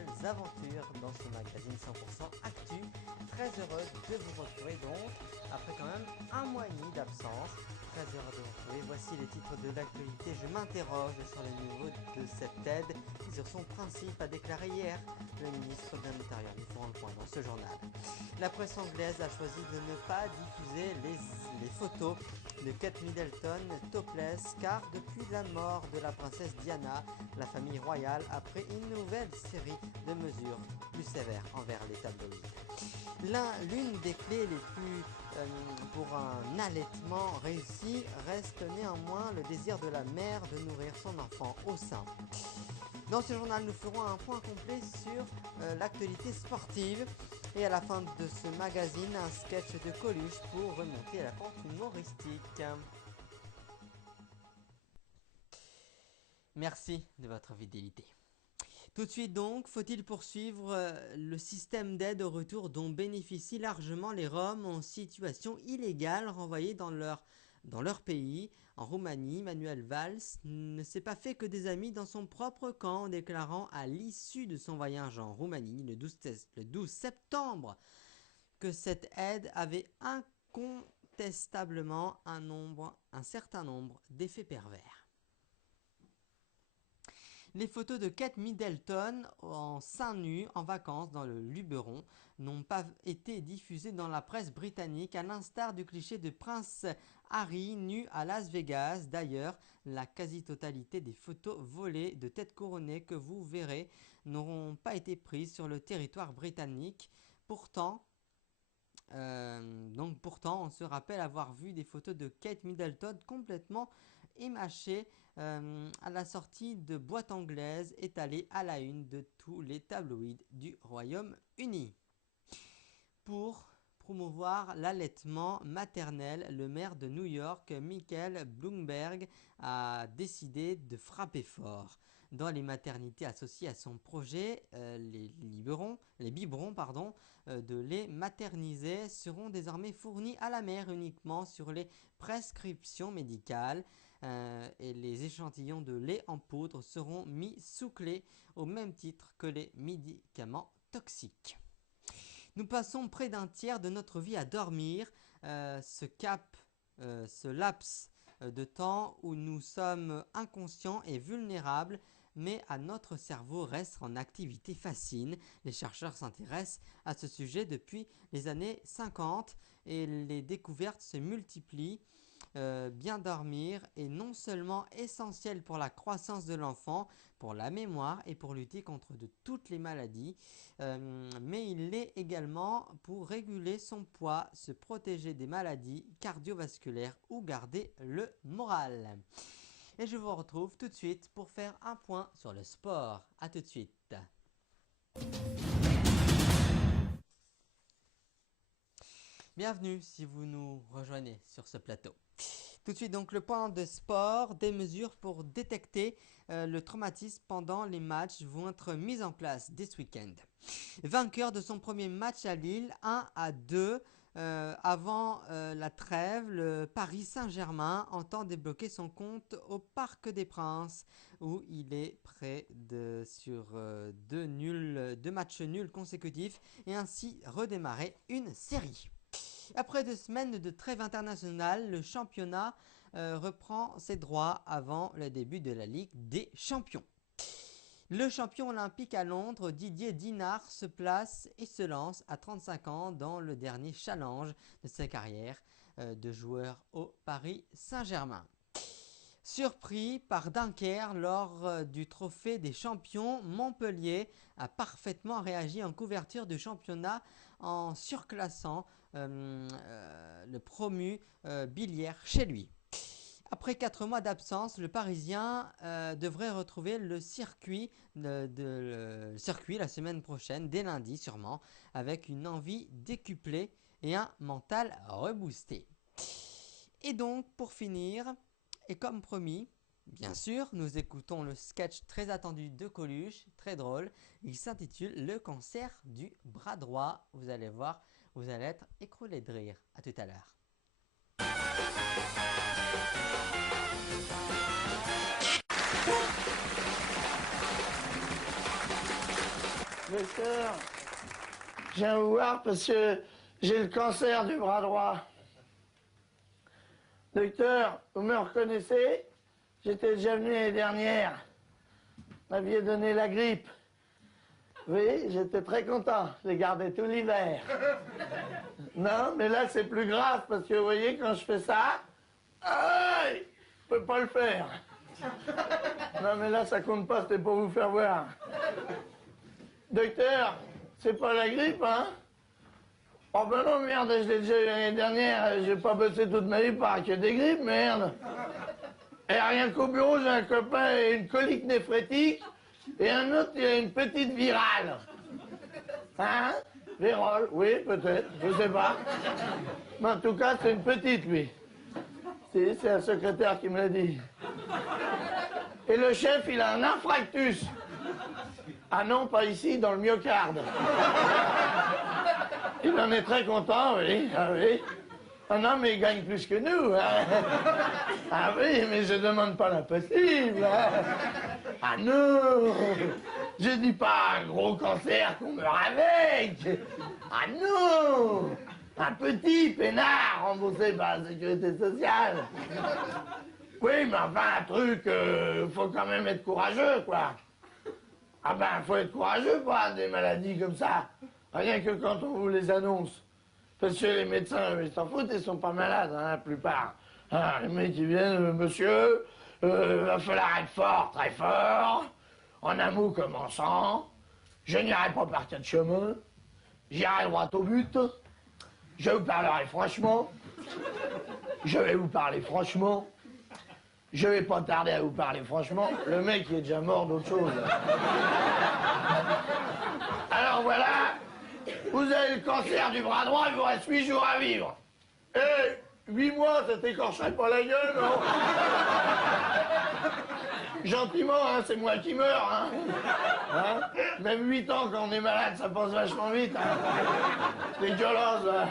nouvelles aventures dans ce magazine 100% Actu. Très heureux de vous retrouver donc, après quand même un mois et demi d'absence. Très heureux de vous retrouver. Voici les titres de l'actualité. Je m'interroge sur le niveau de cette aide et sur son principe, a déclaré hier le ministre de l'Intérieur. Nous ferons le point dans ce journal. La presse anglaise a choisi de ne pas diffuser les photos de Kate Middleton topless car depuis la mort de la princesse Diana, la famille royale a pris une nouvelle série de mesures plus sévères envers les tabloïds. L'une des clés les plus pour un allaitement réussi reste néanmoins le désir de la mère de nourrir son enfant au sein. Dans ce journal, nous ferons un point complet sur l'actualité sportive et à la fin de ce magazine, un sketch de Coluche pour remonter à la pente humoristique. Merci de votre fidélité. Tout de suite donc, faut-il poursuivre le système d'aide au retour dont bénéficient largement les Roms en situation illégale renvoyés dans leur pays. En Roumanie, Manuel Valls ne s'est pas fait que des amis dans son propre camp en déclarant à l'issue de son voyage en Roumanie le 12 septembre que cette aide avait incontestablement un certain nombre d'effets pervers. Les photos de Kate Middleton en seins nus en vacances dans le Luberon n'ont pas été diffusées dans la presse britannique à l'instar du cliché de Prince Harry nu à Las Vegas. D'ailleurs, la quasi-totalité des photos volées de tête couronnée que vous verrez n'auront pas été prises sur le territoire britannique. Pourtant, on se rappelle avoir vu des photos de Kate Middleton complètement émachée à la sortie de boîtes anglaises étalées à la une de tous les tabloïds du Royaume-Uni. Pour promouvoir l'allaitement maternel, le maire de New York, Michael Bloomberg, a décidé de frapper fort. Dans les maternités associées à son projet, les biberons de lait maternisé seront désormais fournis à la mère uniquement sur les prescriptions médicales et les échantillons de lait en poudre seront mis sous clé au même titre que les médicaments toxiques. Nous passons près d'un tiers de notre vie à dormir, ce laps de temps où nous sommes inconscients et vulnérables, mais à notre cerveau reste en activité fascine. Les chercheurs s'intéressent à ce sujet depuis les années 50 et les découvertes se multiplient. Bien dormir est non seulement essentiel pour la croissance de l'enfant, pour la mémoire et pour lutter contre toutes les maladies, mais il l'est également pour réguler son poids, se protéger des maladies cardiovasculaires ou garder le moral. Et je vous retrouve tout de suite pour faire un point sur le sport. A tout de suite. Bienvenue si vous nous rejoignez sur ce plateau. Tout de suite donc le point de sport, des mesures pour détecter le traumatisme pendant les matchs vont être mises en place dès ce week-end. Vainqueur de son premier match à Lille, 1-2 avant la trêve, le Paris Saint-Germain entend débloquer son compte au Parc des Princes où il est prêt sur deux matchs nuls consécutifs et ainsi redémarrer une série. Après 2 semaines de trêve internationale, le championnat reprend ses droits avant le début de la Ligue des Champions. Le champion olympique à Londres, Didier Dinard, se place et se lance à 35 ans dans le dernier challenge de sa carrière de joueur au Paris Saint-Germain. Surpris par Dunkerque lors du trophée des champions, Montpellier a parfaitement réagi en couverture du championnat en surclassant le promu Billière chez lui. Après 4 mois d'absence, le Parisien devrait retrouver le circuit la semaine prochaine, dès lundi sûrement, avec une envie décuplée et un mental reboosté. Et donc, pour finir, et comme promis, bien sûr, nous écoutons le sketch très attendu de Coluche, très drôle. Il s'intitule « Le cancer du bras droit ». Vous allez voir, vous allez être écroulés de rire. À tout à l'heure. Docteur, je viens vous voir parce que j'ai le cancer du bras droit. Docteur, vous me reconnaissez? J'étais déjà venu l'année dernière. Vous m'aviez donné la grippe. Oui, j'étais très content. Je l'ai gardé tout l'hiver. Non, mais là, c'est plus grave parce que vous voyez, quand je fais ça, aïe, je peux pas le faire. Non, mais là, ça compte pas, c'était pour vous faire voir. Docteur, c'est pas la grippe, hein? Oh ben non, merde, je l'ai déjà eu l'année dernière. J'ai pas bossé toute ma vie par que des grippes, merde. Et rien qu'au bureau, j'ai un copain et une colique néphrétique et un autre, il a une petite virale. Hein? Vérole, oui, peut-être, je sais pas. Mais en tout cas, c'est une petite, lui. Si, c'est la secrétaire qui me l'a dit. Et le chef, il a un infarctus. Ah non, pas ici, dans le myocarde. Il en est très content, oui. Ah oui. Ah non, mais il gagne plus que nous. Hein. Ah oui, mais je demande pas l'impossible. Hein. Ah non, je dis pas un gros cancer qu'on meurt avec. Ah non, un petit peinard remboursé par la sécurité sociale. Oui, mais enfin, un truc, faut quand même être courageux, quoi. Ah ben, faut être courageux pour avoir des maladies comme ça. Rien que quand on vous les annonce. Parce que les médecins, ils s'en foutent, ils sont pas malades, hein, la plupart. Ah, les mecs, ils viennent, monsieur, va falloir être fort, très fort, en un mot comme en sang. Je n'irai pas par quatre chemins. J'irai droit au but. Je vous parlerai franchement. Je vais vous parler franchement. Je vais pas tarder à vous parler franchement. Le mec, il est déjà mort d'autre chose. Alors voilà, vous avez le cancer du bras droit, il vous reste 8 jours à vivre. Eh, 8 mois, ça t'écorcherait pas la gueule, non? Gentiment, hein, c'est moi qui meurs, hein. Hein? Même 8 ans, quand on est malade, ça passe vachement vite, hein. Dégueulasse, hein.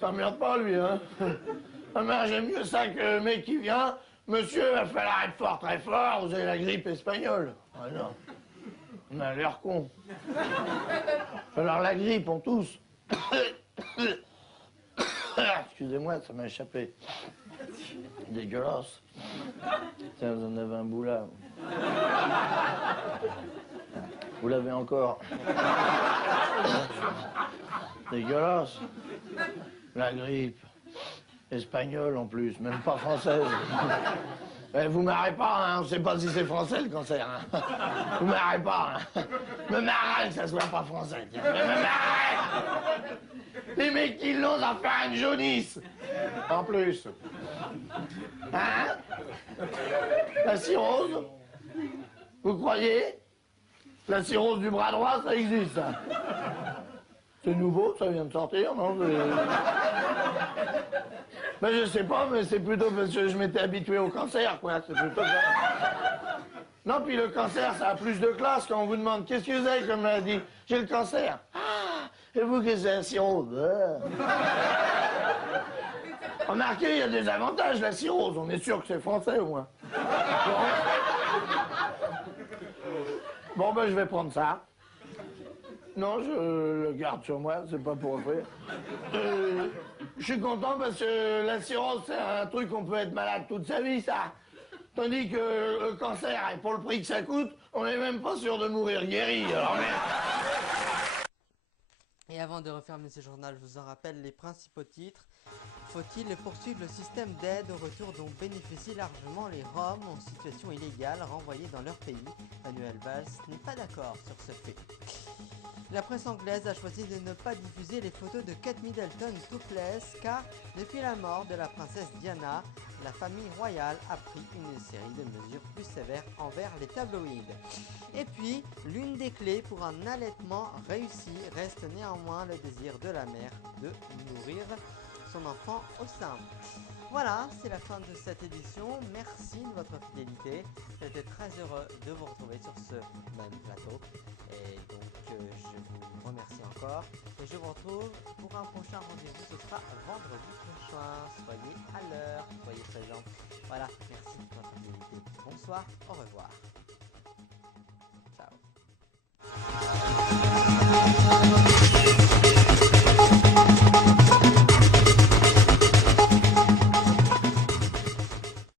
Ça m'emmerde pas, lui, hein. Ah, mais j'aime mieux ça que le mec qui vient. Monsieur, va falloir être fort, très fort, vous avez la grippe espagnole. Ah non, on a l'air con. Alors la grippe, on tousse. Excusez-moi, ça m'a échappé. Dégueulasse. Tiens, vous en avez un bout là. Vous l'avez encore. Dégueulasse. La grippe. Espagnole en plus, même pas française. Vous marrez pas, hein, on sait pas si c'est français le cancer. Hein. Vous marrez pas. Hein. Me marrez que ça soit pas français. Tiens. Me marrez. Les mecs qui l'ont, ça fait une jaunisse. En plus. Hein? La cirrhose? Vous croyez? La cirrhose du bras droit, ça existe, ça. C'est nouveau, ça vient de sortir, non? Ben, je sais pas, mais c'est plutôt parce que je m'étais habitué au cancer, quoi. C'est plutôt ça. Non, puis le cancer, ça a plus de classe quand on vous demande qu'est-ce que vous avez comme maladie. J'ai le cancer. Ah, et vous, qu'est-ce que c'est la cirrhose? Remarquez, il y a des avantages, la cirrhose. On est sûr que c'est français, au moins. Bon, ben, je vais prendre ça. Non, je le garde sur moi, c'est pas pour offrir. Je suis content parce que la cirrhose, c'est un truc qu'on peut être malade toute sa vie, ça. Tandis que le cancer, et pour le prix que ça coûte, on n'est même pas sûr de mourir guéri. Alors merde. Et avant de refermer ce journal, je vous en rappelle les principaux titres. Faut-il poursuivre le système d'aide au retour dont bénéficient largement les Roms en situation illégale renvoyés dans leur pays? Manuel Valls n'est pas d'accord sur ce fait. La presse anglaise a choisi de ne pas diffuser les photos de Kate Middleton topless car depuis la mort de la princesse Diana, la famille royale a pris une série de mesures plus sévères envers les tabloïds. Et puis, l'une des clés pour un allaitement réussi reste néanmoins le désir de la mère de nourrir son enfant au sein. Voilà, c'est la fin de cette édition. Merci de votre fidélité. J'étais très heureux de vous retrouver sur ce même plateau. Et donc, je vous remercie encore. Et je vous retrouve pour un prochain rendez-vous. Ce sera vendredi prochain. Soyez à l'heure, soyez présents. Voilà, merci de votre fidélité. Bonsoir, au revoir. Ciao.